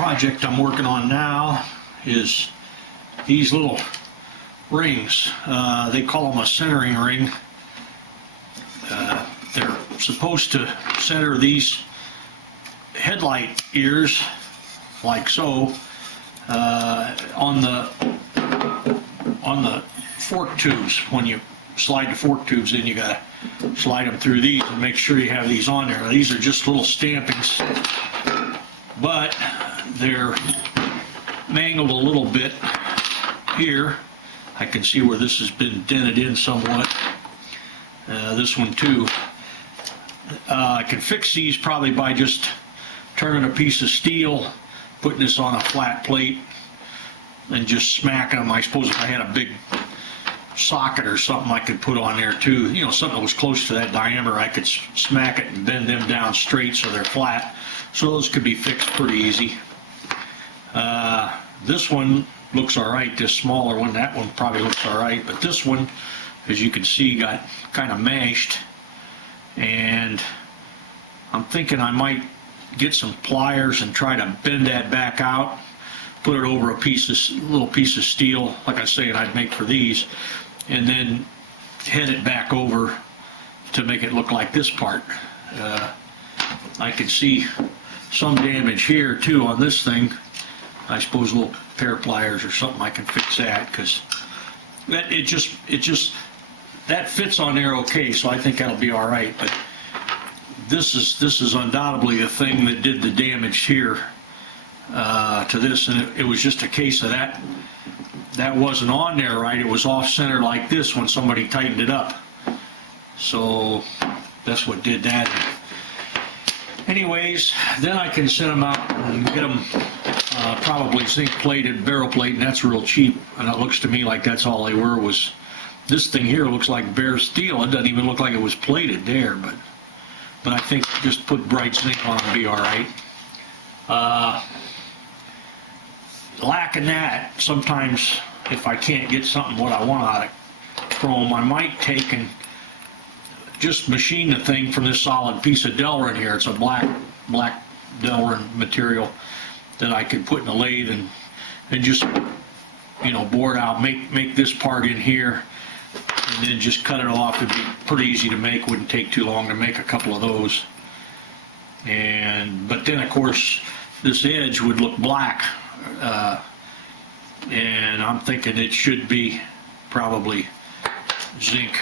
project I'm working on now is these little rings. They call them a centering ring. They're supposed to center these headlight ears like so on the fork tubes. When you slide the fork tubes in, you gotta slide them through these and make sure you have these on there. These are just little stampings, but they're mangled a little bit here. I can see where this has been dented in somewhat. This one too. I can fix these probably by just turning a piece of steel, putting this on a flat plate, and just smacking them. I suppose if I had a big socket or something I could put on there too, you know, something that was close to that diameter, I could smack it and bend them down straight so they're flat. So those could be fixed pretty easy. This one looks alright, this smaller one. That one probably looks alright, but this one, as you can see, got kind of mashed, and I'm thinking I might get some pliers and try to bend that back out, put it over a little piece of steel, like I say, I'd make for these, and then head it back over to make it look like this part. I can see some damage here too on this thing. I suppose a little pair of pliers or something, I can fix that, because that that fits on there okay, so I think that'll be all right. But this is undoubtedly the thing that did the damage here to this, and it was just a case of that wasn't on there right. It was off center like this when somebody tightened it up, so that's what did that. Anyways, then I can send them out and get them probably zinc plated, barrel plate, and that's real cheap, and it looks to me like that's all they were. Was this thing here looks like bare steel. It doesn't even look like it was plated there, but I think just put bright zinc on it and be all right. Lacking that, sometimes if I can't get something what I want out of chrome, I might take and just machine the thing from this solid piece of Delrin here. It's a black Delrin material that I could put in a lathe and just, you know, bore it out, make this part in here, and then just cut it off. It'd be pretty easy to make, wouldn't take too long to make a couple of those. But then of course this edge would look black, and I'm thinking it should be probably zinc.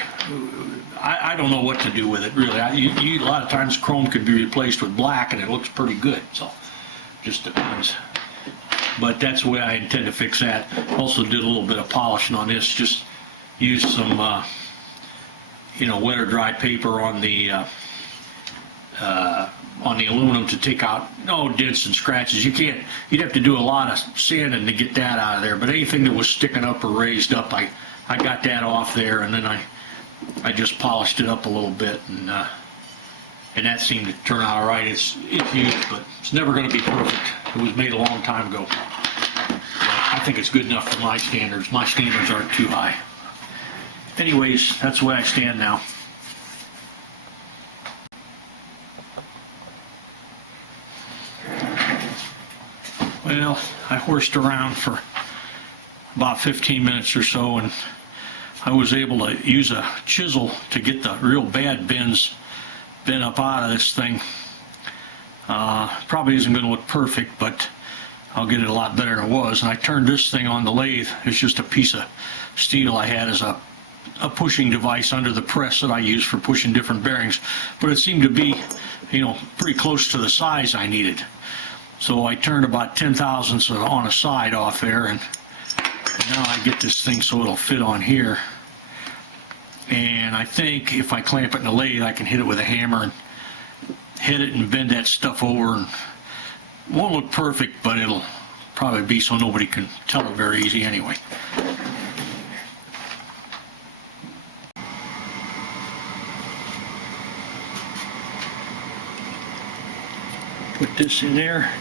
I don't know what to do with it really. A lot of times chrome could be replaced with black and it looks pretty good, so just depends. But that's the way I intend to fix that. Also did a little bit of polishing on this, just used some you know, wet or dry paper on the aluminum to take out dents and scratches. You'd have to do a lot of sanding to get that out of there, but anything that was sticking up or raised up, I got that off there, and then I just polished it up a little bit, and that seemed to turn out all right. It's used, but it's never going to be perfect. It was made a long time ago. But I think it's good enough for my standards. My standards aren't too high. Anyways, that's where I stand now. Well, I horsed around for about 15 minutes or so, and I was able to use a chisel to get the real bad bends bent up out of this thing. Probably isn't going to look perfect, but I'll get it a lot better than it was. And I turned this thing on the lathe. It's just a piece of steel I had as a pushing device under the press that I use for pushing different bearings, but it seemed to be, you know, pretty close to the size I needed. So I turned about 10/1000ths on a side off there, and now I get this thing so it'll fit on here. And I think if I clamp it in the lathe, I can hit it with a hammer and hit it and bend that stuff over. And it won't look perfect, but it'll probably be so nobody can tell it very easy anyway. Put this in there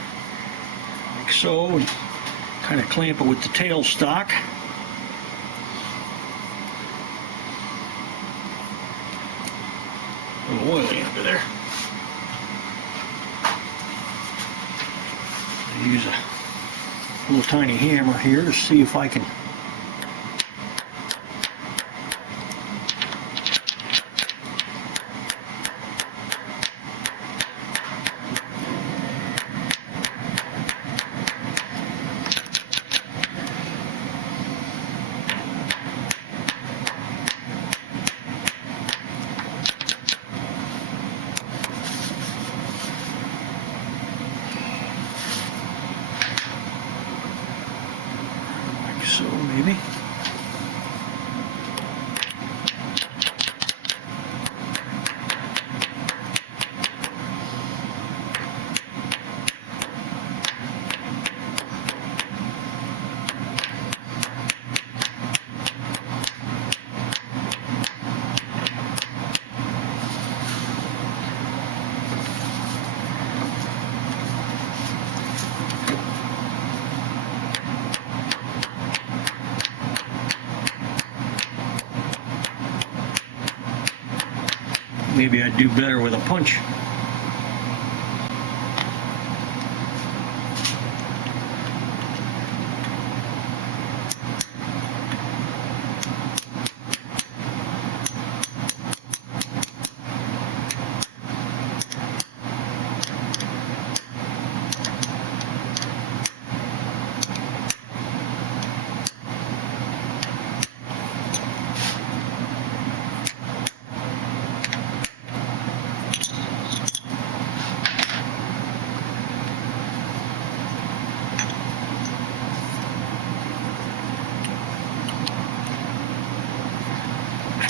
like so, and kind of clamp it with the tailstock. A little oily under there. use a little tiny hammer here to see if I can so maybe. Maybe I'd do better with a punch.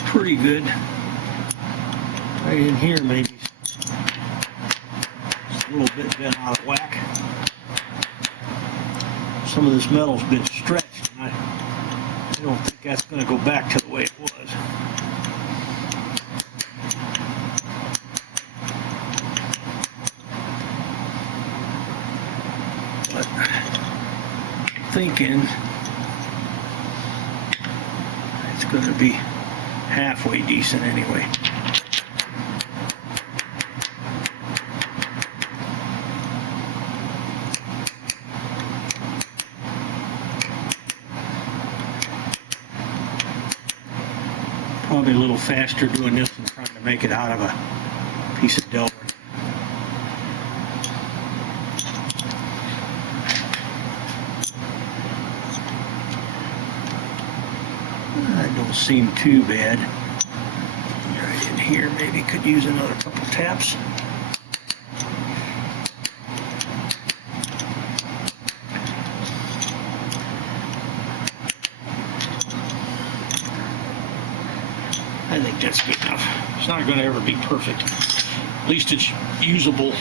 Pretty good. Right in here, maybe just a little bit out of whack. Some of this metal's been stretched, and I don't think that's going to go back to the way it was. But I'm thinking it's going to be halfway decent anyway. Probably a little faster doing this than trying to make it out of a piece of Delrin. That don't seem too bad. Right in here, maybe could use another couple taps. I think that's good enough. It's not going to ever be perfect. At least it's usable.